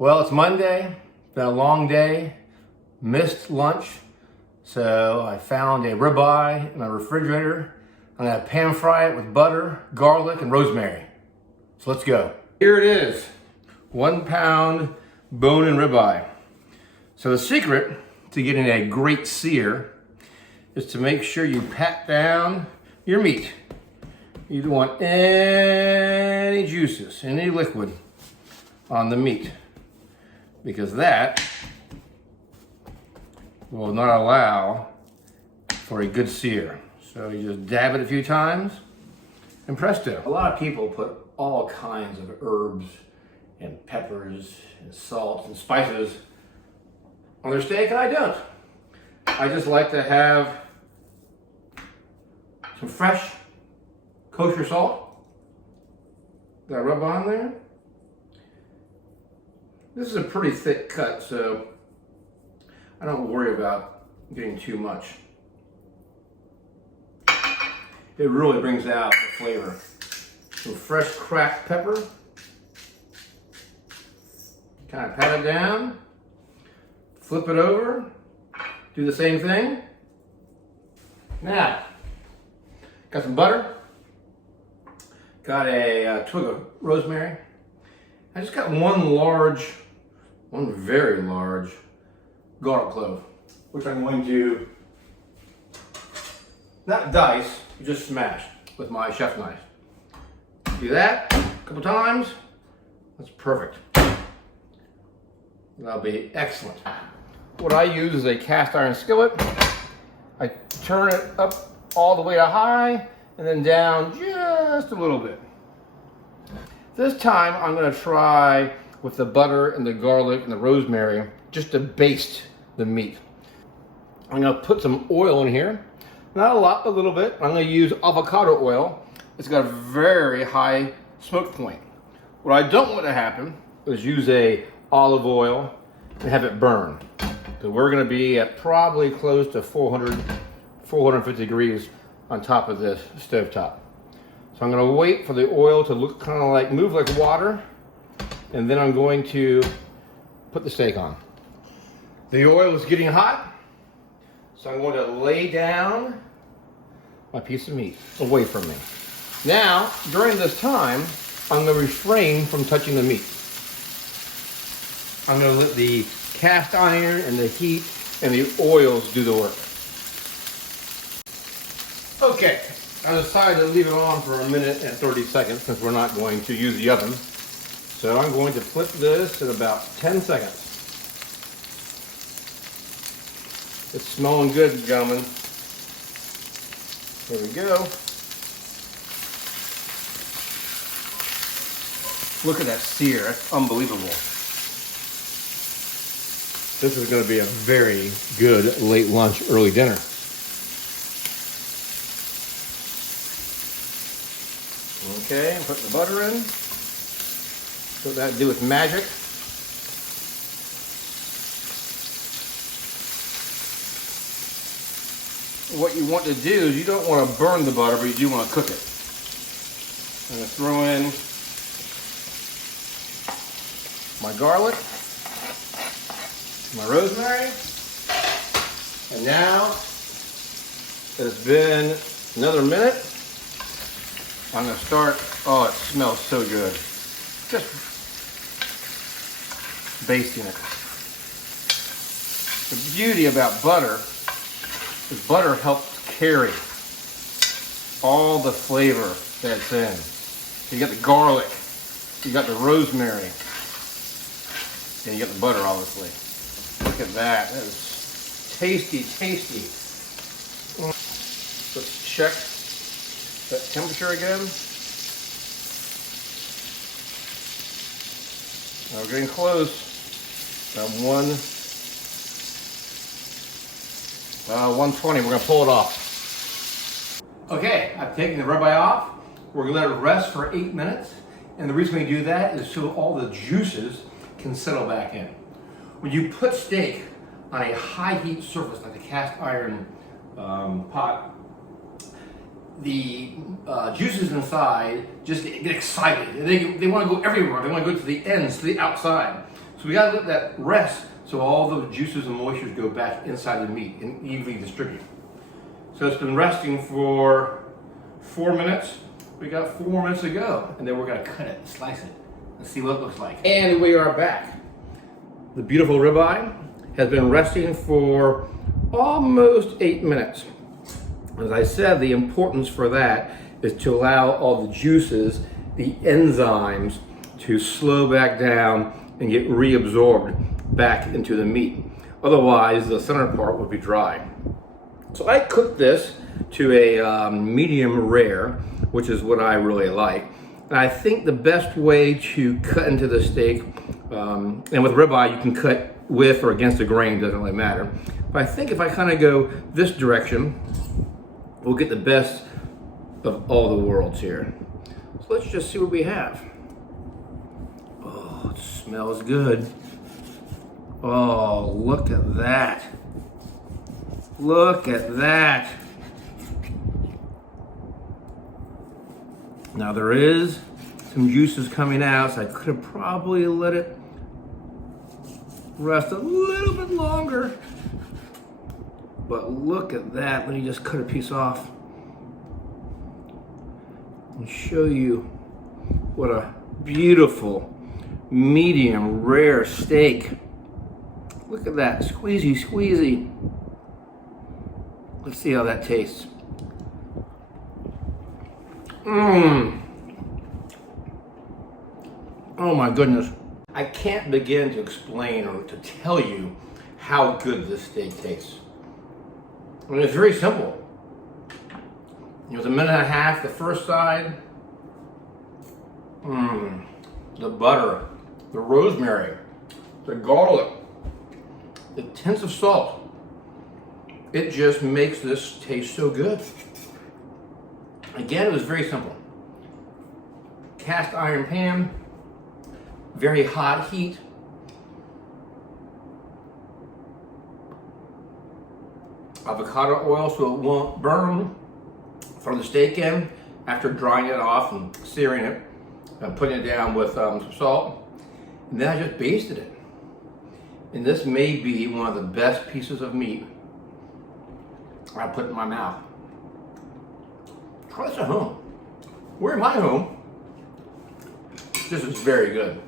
Well, it's Monday, been a long day, missed lunch, so I found a ribeye in my refrigerator. I'm gonna pan fry it with butter, garlic, and rosemary. So let's go. Here it is, 1 pound bone-in ribeye. So the secret to getting a great sear is to make sure you pat down your meat. You don't want any juices, any liquid on the meat, because that will not allow for a good sear. So you just dab it a few times and presto. A lot of people put all kinds of herbs and peppers and salt and spices on their steak, and I don't. I just like to have some fresh kosher salt that I rub on there. This is a pretty thick cut, so I don't worry about getting too much. It really brings out the flavor. Some fresh cracked pepper. Kind of pat it down, flip it over, do the same thing. Now, got some butter, got a twig of rosemary. I just got one very large garlic clove, which I'm going to not dice, just smash with my chef knife. Do that a couple times. That's perfect. That'll be excellent. What I use is a cast iron skillet. I turn it up all the way to high and then down just a little bit. This time I'm going to try with the butter and the garlic and the rosemary just to baste the meat. I'm going to put some oil in here. Not a lot, a little bit. I'm going to use avocado oil. It's got a very high smoke point. What I don't want to happen is use a olive oil and have it burn. So we're going to be at probably close to 450 degrees on top of this stove top. So I'm going to wait for the oil to look kind of like, move like water, and then I'm going to put the steak on. The oil is getting hot, so I'm going to lay down my piece of meat away from me. Now, during this time, I'm going to refrain from touching the meat. I'm going to let the cast iron and the heat and the oils do the work. Okay, I decided to leave it on for 1 minute and 30 seconds since we're not going to use the oven. So I'm going to flip this in about 10 seconds. It's smelling good, gentlemen. Here we go. Look at that sear, that's unbelievable. This is going to be a very good late lunch, early dinner. Okay, put the butter in. What that do with magic. What you want to do is you don't want to burn the butter, but you do want to cook it. I'm going to throw in my garlic, my rosemary, and now it's been another minute. I'm going to start, oh, it smells so good. Just basting it. The beauty about butter is butter helps carry all the flavor that's in. You got the garlic, you got the rosemary, and you got the butter, obviously. Look at that. That is tasty, tasty. Let's check that temperature again. Now we're getting close. About 120. We're going to pull it off. Okay, I've taken the ribeye off. We're going to let it rest for 8 minutes. And the reason we do that is so all the juices can settle back in. When you put steak on a high heat surface like a cast iron pot, the juices inside just get excited. They want to go everywhere. They want to go to the ends, to the outside. So we gotta let that rest so all the juices and moistures go back inside the meat and evenly distribute. So it's been resting for 4 minutes. We got 4 more minutes to go, and then we're gonna cut it, slice it, and see what it looks like. And we are back. The beautiful ribeye has been resting for almost 8 minutes. As I said, the importance for that is to allow all the juices, the enzymes, to slow back down and get reabsorbed back into the meat. Otherwise, the center part would be dry. So I cooked this to a medium rare, which is what I really like. And I think the best way to cut into the steak, and with ribeye you can cut with or against the grain, doesn't really matter. But I think if I kind of go this direction, we'll get the best of all the worlds here. So let's just see what we have. Oh, it smells good. Oh, look at that. Look at that. Now there is some juices coming out, so I could have probably let it rest a little bit longer. But look at that. Let me just cut a piece off and show you what a beautiful medium rare steak. Look at that, squeezy, squeezy. Let's see how that tastes. Mmm. Oh my goodness. I can't begin to explain or to tell you how good this steak tastes. I mean, it's very simple. It was 1.5 minutes the first side. The butter, the rosemary, the garlic, the tints of salt. It just makes this taste so good. Again, it was very simple. Cast iron pan, very hot heat. Avocado oil so it won't burn from the steak in after drying it off and searing it and putting it down with some salt. And then I just basted it. And this may be one of the best pieces of meat I put in my mouth. Try this at home. We're in my home. This is very good.